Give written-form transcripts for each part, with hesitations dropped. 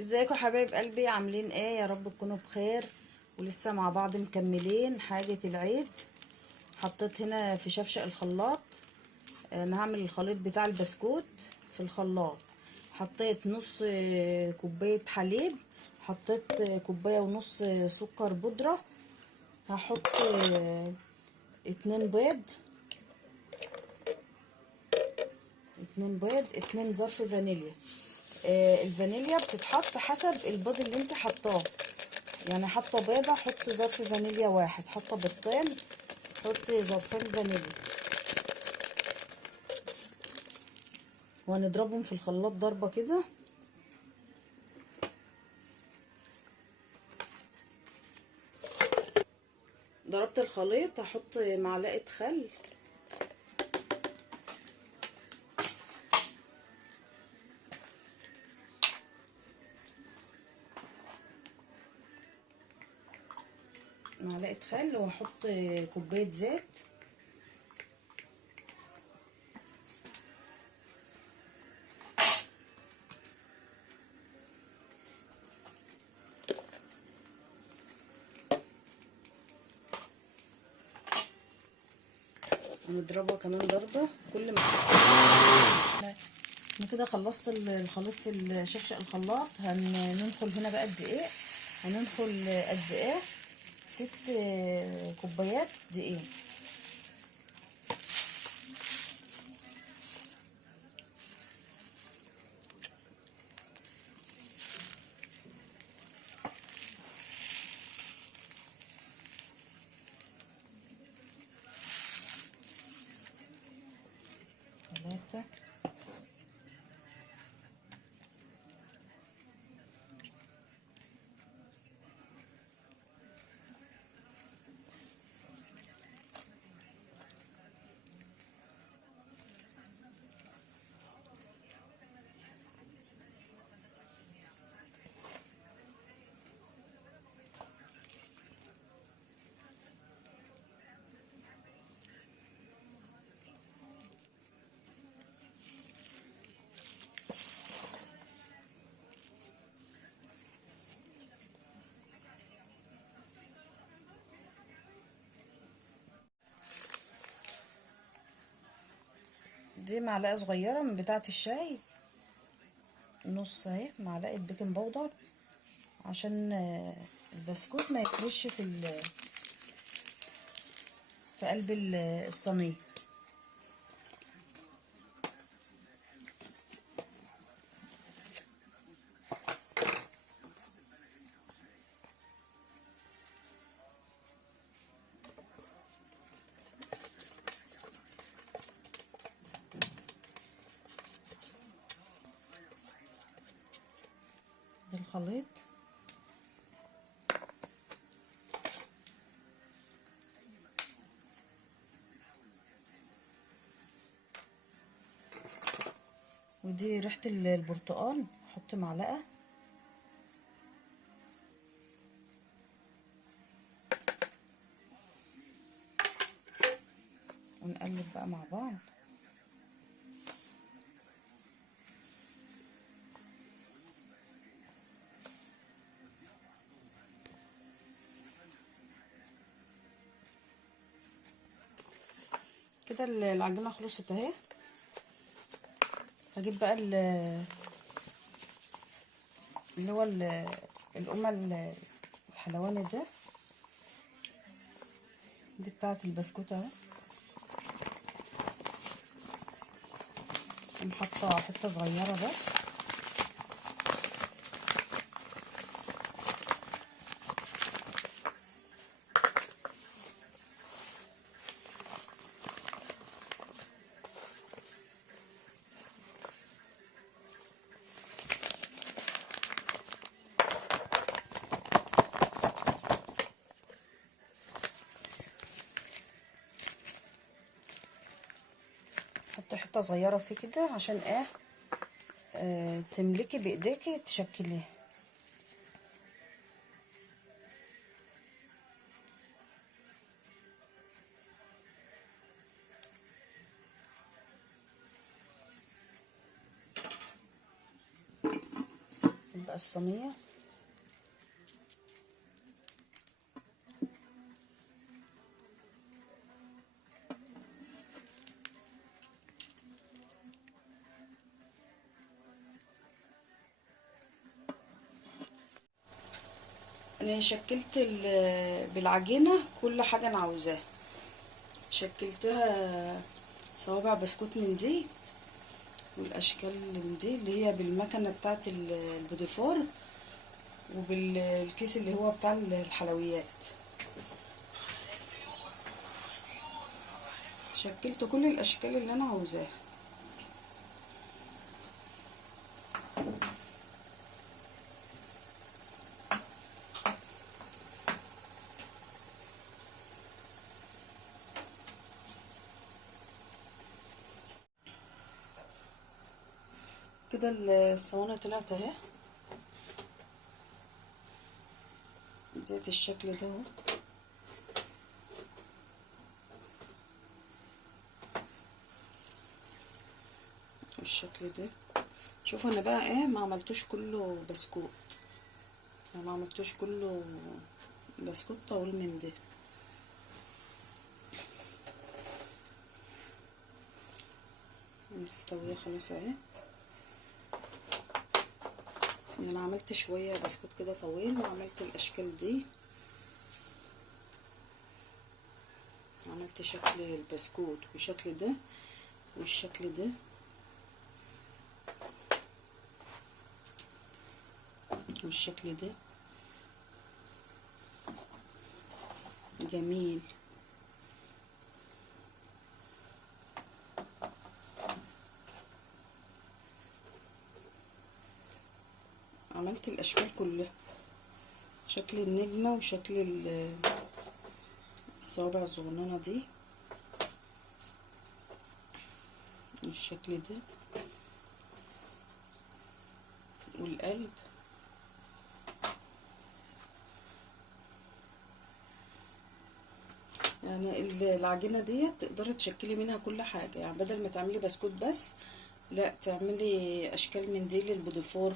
ازيكم حبايب قلبي؟ عاملين ايه؟ يا رب تكونوا بخير. ولسه مع بعض مكملين حاجة العيد. حطيت هنا في شفشق الخلاط. انا هعمل الخليط بتاع البسكوت في الخلاط. حطيت نص كوباية حليب. حطيت كوباية ونص سكر بودرة. هحط 2 بيض. 2 بيض، 2 ظرف فانيليا. الفانيليا بتتحط حسب البيض اللي انت حطاه. يعني حاطه بيضه حط ظرف فانيليا واحد، حاطه بيضتين حط ظرفين فانيليا. وهنضربهم في الخلاط ضربه كده. ضربت الخليط، هحط معلقه خل. معلقه خل وهحط كوبايه زيت. هنضربها كمان ضربه. كل ما انا كده خلصت الخليط في شفشق الخلاط. هندخل هنا بقى الدقيق. هندخل قد ايه؟ 6 كوبايات دقيق. ثلاثة. دي معلقة صغيرة من بتاعة الشاي. نص اهي معلقة بيكنج باودر عشان البسكوت ما يفرش في قلب الصينية. ده الخليط. ودي ريحة البرتقال، احط معلقة. ونقلب بقى مع بعض. كده العجينة خلصت اهي. هجيب بقى اللي هو القمع الحلواني ده. دي بتاعة البسكوت اهو. حاطة حتة صغيرة بس. حطي حته صغيره فيه كده عشان ايه؟ تملكي بايديكي تشكليه. بقى الصينية. انا شكلت بالعجينة كل حاجة انا عاوزاها. شكلتها صوابع بسكوت من دي، والاشكال من دي اللي هي بالمكنة بتاعت البوديفور، وبالكيس اللي هو بتاع الحلويات. شكلت كل الاشكال اللي انا عاوزاها. كده الصواني طلعت اهي، اديت الشكل ده اهو. بالشكل ده. شوفوا انا بقى ايه، ما عملتوش كله بسكوت، انا ما عملتوش كله بسكوت طويل من ده. مستويه خلاص اهي. انا عملت شويه بسكوت كده طويل، وعملت الاشكال دي، عملت شكل البسكوت وشكل ده والشكل ده والشكل ده جميل. عملت الاشكال كلها، شكل النجمة وشكل الصوابع الصغننة دي والشكل ده والقلب. يعني العجينة ديت تقدري تشكلي منها كل حاجة، يعني بدل ما تعملي بسكوت بس، لا تعملي اشكال من دي للبوديفور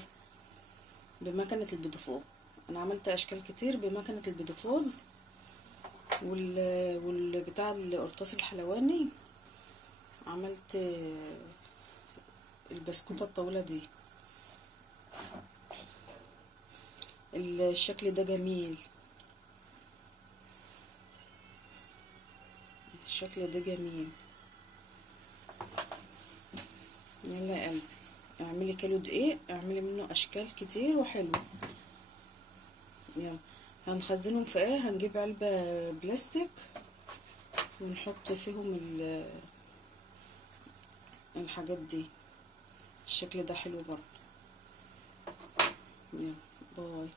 بمكنة البوديفور. انا عملت اشكال كتير بمكنة البوديفور والبتاع القرطاس الحلواني. عملت البسكوتة الطاولة دي. الشكل ده جميل، الشكل ده جميل. يلا يا قلبي، اعملي كيلو دقيق، اعملي منه اشكال كتير وحلو. يلا هنخزنهم في ايه، هنجيب علبة بلاستيك ونحط فيهم الحاجات دي. الشكل ده حلو برضه. يلا باي.